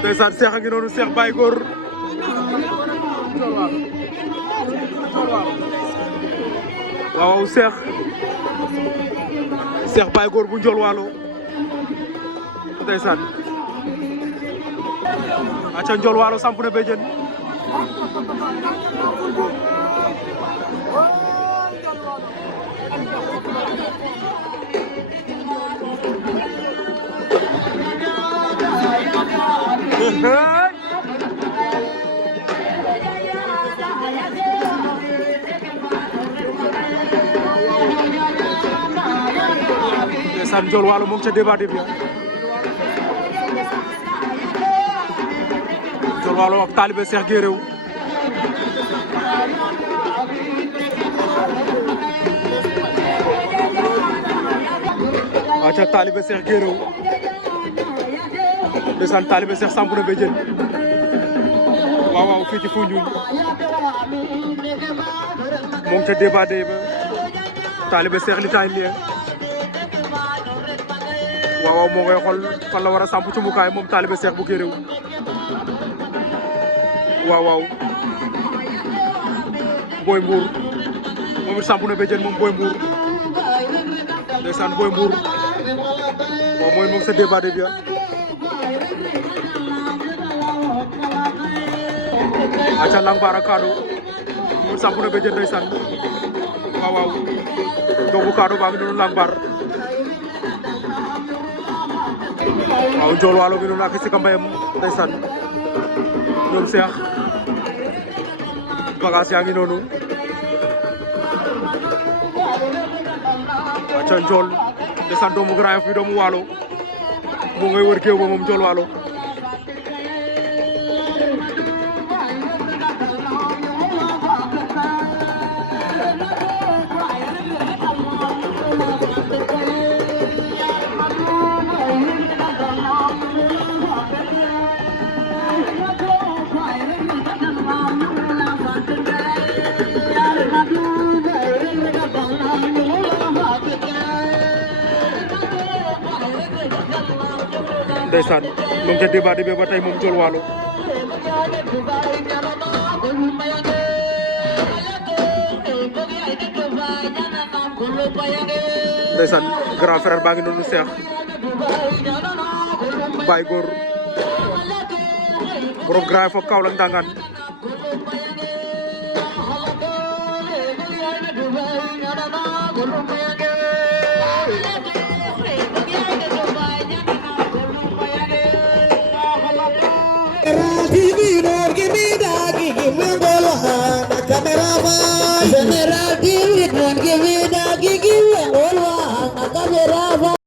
ndeysaan Cheikh a ngi noonu Cheikh Baye Góor waaw Cheikh Baye Góor bu Ndiol Waalo ndeysaan aca Ndiol Waalo samp na béjjën ndeysaan Ndiol Waalo mu ngi ca débat bi Ndiol Waalo ak taalibe Cheikh Guéréw aca taalibe Cheikh Guéréw ndeysaan taalibe Cheikh samp na béjjën waaw waaw fii ci Foundiougne mu ngi ca débat ba taalibe Cheikh li taay lien waaw waaw moo ngay xool fan la war a samp ci mukaay moom taalibe Cheikh bu Guéréw waaw waaw Boy Mbour moom it samp na béjjën moom Boy Mbour ndeysaan Boy Mbour waaw mooy moom sa débat bi aca lang bara Kado moom samp na béjjën ndeysaan waaw waaw doomu Kado baa ngi noonu lang bar waaw Ndiol Waalo bi noonu ak si kambayam ndeysaan ñoom Cheikh bagage yaa ngi noonu aca Ndiol ndeysaan doomu Grand Yoff bi doomu Waalo moo ngay wër géew ba moom Ndiol Waalo ndeysaan moom ca débat bi ba tey moom Ndiol Waalo ndeysaan grand frère baa ngi noonu Cheikh Baye Góor borom Grand Yoff Kaolack Ndangaan